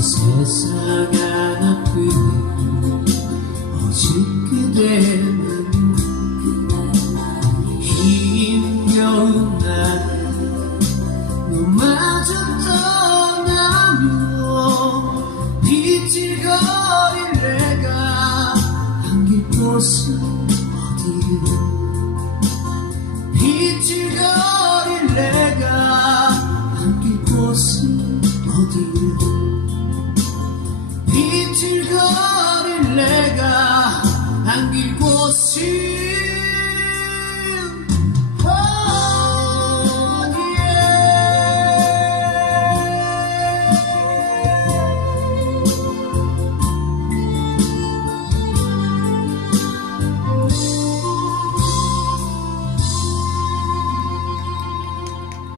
세상 하나뿐 오직 그대만 힘겨운 날 너마저 떠나며 비틀거릴 내가 안길 곳은 어디요 비틀거릴 내가 안길 곳은 어디요 비틀거릴 내가 안길 곳이